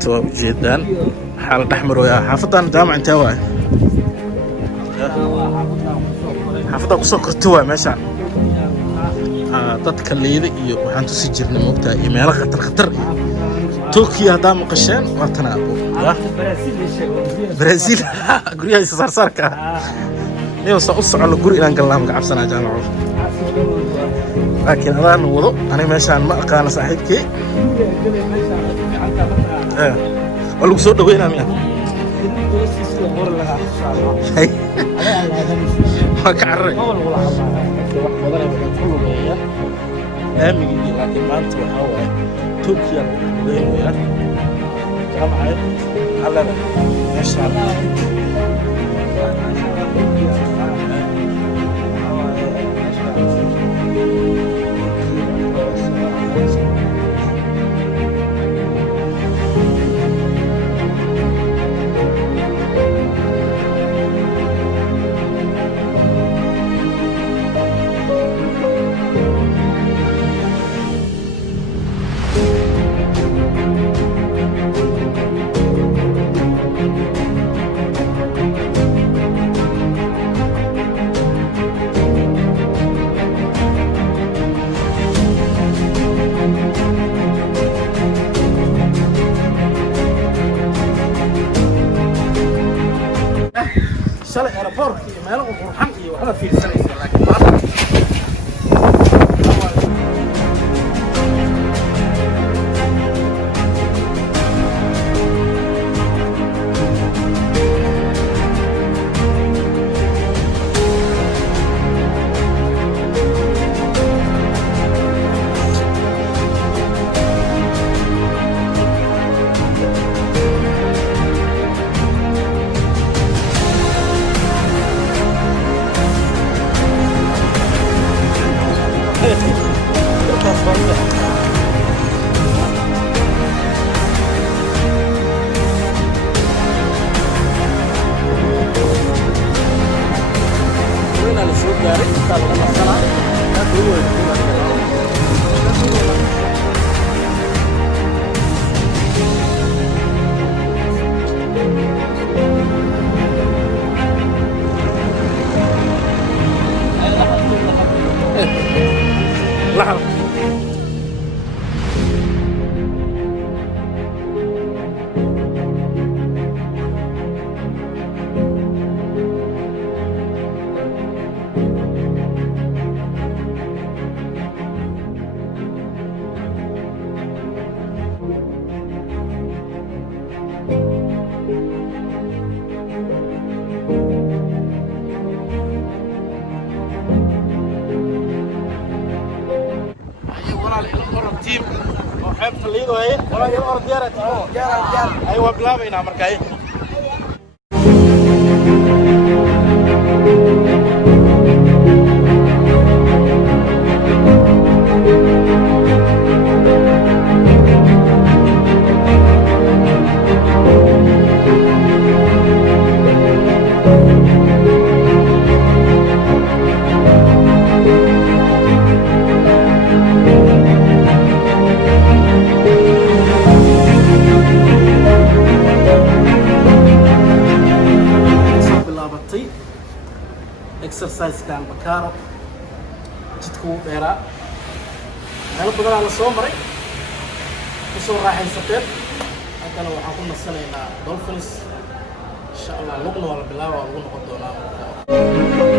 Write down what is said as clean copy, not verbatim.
maanta waa ujeedaan waxaa la dhex marooyaa xaafadan jaamac intee waay xaafadda kusoo korta waay meeshaan dadka liida iyo waxaan tusi jirnay moogtaa iyo meelo khatar iyo Tokyo haddaa maqasheen waa tanaabo Brazil guryaha saarsaarka niyo soo u socon guri inaan galnaa magac cabsanaa jaamac laakiin adaan wado aniga meeshaan ma aqaan saaxiibkii والله بصوت وين أمي؟ ما كعرّي. أمي لكن ما أنت وحوي تركيا وين ويا؟ كم عاد؟ على ما شاء الله. شلي أنا بورك ما يلقوا برحمتي وأنا في السنة لكن ما أيوة بلابينا مركاي exercise كان بكارو جدكو بيرا أنا بدل على صومري وصور راح يسافر أنا وحكون السنة إلى دولفينز إن شاء الله لقنا ولا بلا ولا لقنا قدونا